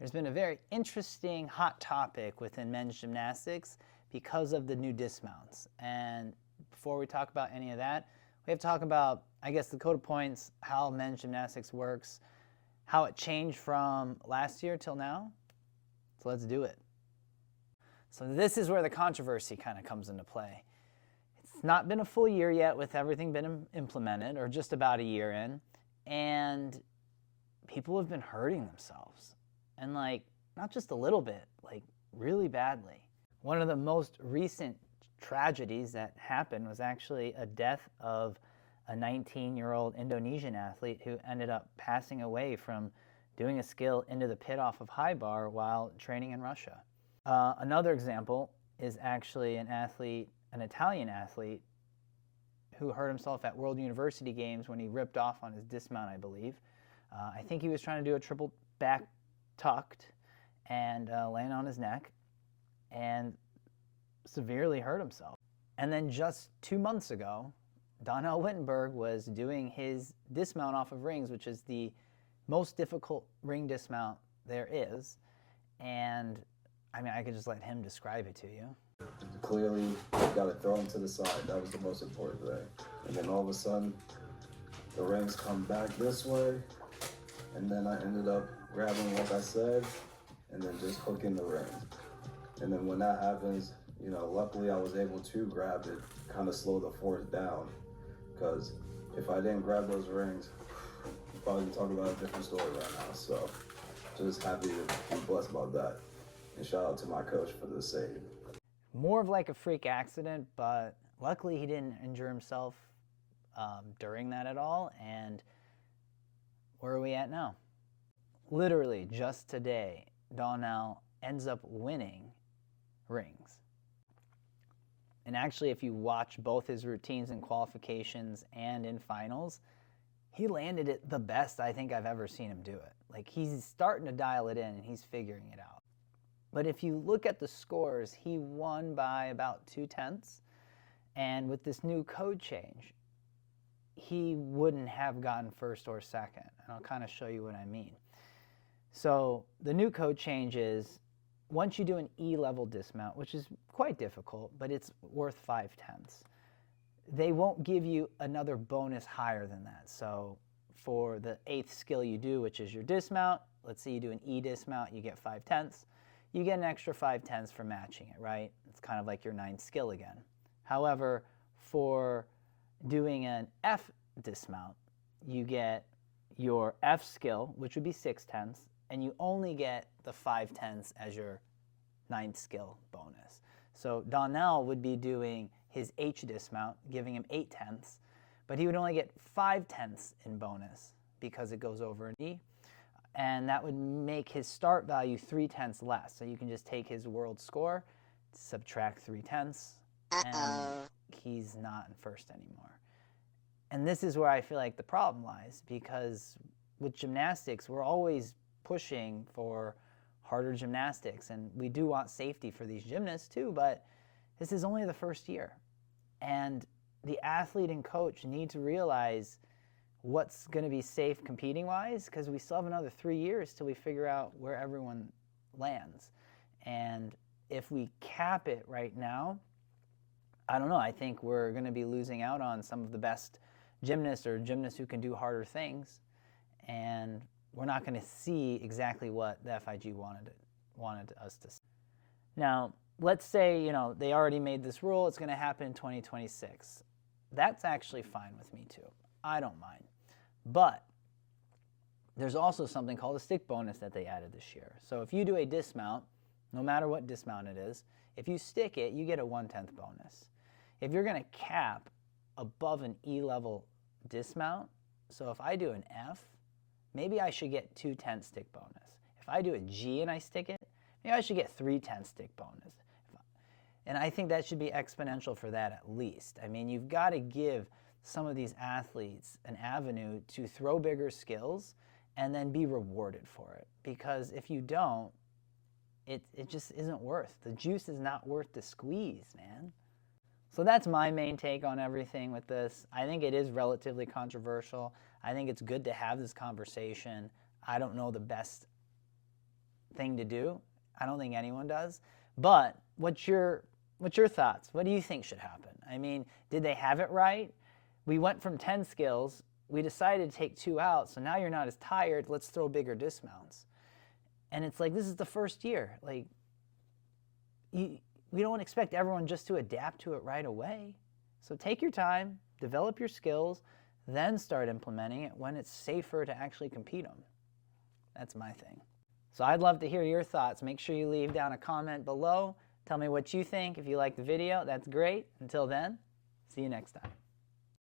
There's been a very interesting hot topic within men's gymnastics because of the new dismounts. And before we talk about any of that, we have to talk about, I guess, the code of points, how men's gymnastics works, how it changed from last year till now. So let's do it. So this is where the controversy kind of comes into play. It's not been a full year yet with everything been implemented, or just about a year in, and people have been hurting themselves. And not just a little bit, really badly. One of the most recent tragedies that happened was actually a death of a 19-year-old Indonesian athlete who ended up passing away from doing a skill into the pit off of high bar while training in Russia. Another example is actually an Italian athlete who hurt himself at World University Games when he ripped off on his dismount, I believe. I think he was trying to do a triple back tucked and land on his neck and severely hurt himself. And then just 2 months ago, Donnell Wittenburg was doing his dismount off of rings, which is the most difficult ring dismount there is. And I mean, I could just let him describe it to you. Clearly, got it thrown to the side. That was the most important thing. And then all of a sudden, the rings come back this way. And then I ended up grabbing, like I said, and then just hooking the ring. And then when that happens, luckily I was able to grab it, kind of slow the force down. Because if I didn't grab those rings, we'd probably be talking about a different story right now. So just happy to be blessed about that. And shout out to my coach for the save. More of like a freak accident, but luckily he didn't injure himself during that at all. And where are we at now? Literally just today, Donnell ends up winning rings. And actually, if you watch both his routines in qualifications and in finals, he landed it the best I think I've ever seen him do it. He's starting to dial it in and he's figuring it out. But if you look at the scores, he won by about 0.2. And with this new code change, he wouldn't have gotten first or second. And I'll kind of show you what I mean. So the new code change is once you do an E-level dismount, which is quite difficult, but it's worth 0.5, they won't give you another bonus higher than that. So for the 8th skill you do, which is your dismount, let's say you do an E dismount, you get 0.5, you get an extra 0.5 for matching it, right? It's kind of like your 9th skill again. However, for doing an F dismount, you get your F skill, which would be 0.6, and you only get the 0.5 as your 9th skill bonus. So Donnell would be doing his H dismount, giving him 0.8, but he would only get 0.5 in bonus because it goes over an E, and that would make his start value 0.3 less. So you can just take his world score, subtract 0.3, and he's not in first anymore. And this is where I feel like the problem lies, because with gymnastics, we're always pushing for harder gymnastics, and we do want safety for these gymnasts too, but this is only the first year. And the athlete and coach need to realize what's going to be safe competing-wise, because we still have another 3 years till we figure out where everyone lands. And if we cap it right now, I don't know, I think we're going to be losing out on some of the best gymnasts or gymnasts who can do harder things, and we're not going to see exactly what the FIG wanted us to see. Now, let's say, they already made this rule, it's going to happen in 2026. That's actually fine with me too. I don't mind. But there's also something called a stick bonus that they added this year. So if you do a dismount, no matter what dismount it is, if you stick it, you get a 1/10 bonus. If you're going to cap above an E-level dismount, so if I do an F, maybe I should get 2/10 stick bonus. If I do a G and I stick it, maybe I should get 3/10 stick bonus. And I think that should be exponential for that at least. I mean, you've got to give some of these athletes an avenue to throw bigger skills and then be rewarded for it. Because if you don't, it just isn't worth. The juice is not worth the squeeze, man. So that's my main take on everything with this. I think it is relatively controversial. I think it's good to have this conversation. I don't know the best thing to do. I don't think anyone does. But what's your thoughts? What do you think should happen? I mean, did they have it right? We went from 10 skills. We decided to take 2 out, so now you're not as tired. Let's throw bigger dismounts. And it's like, this is the first year. Like, we don't expect everyone just to adapt to it right away. So take your time, develop your skills, then start implementing it when it's safer to actually compete them. That's my thing. So I'd love to hear your thoughts. Make sure you leave down a comment below. Tell me what you think. If you like the video, that's great. Until then, see you next time.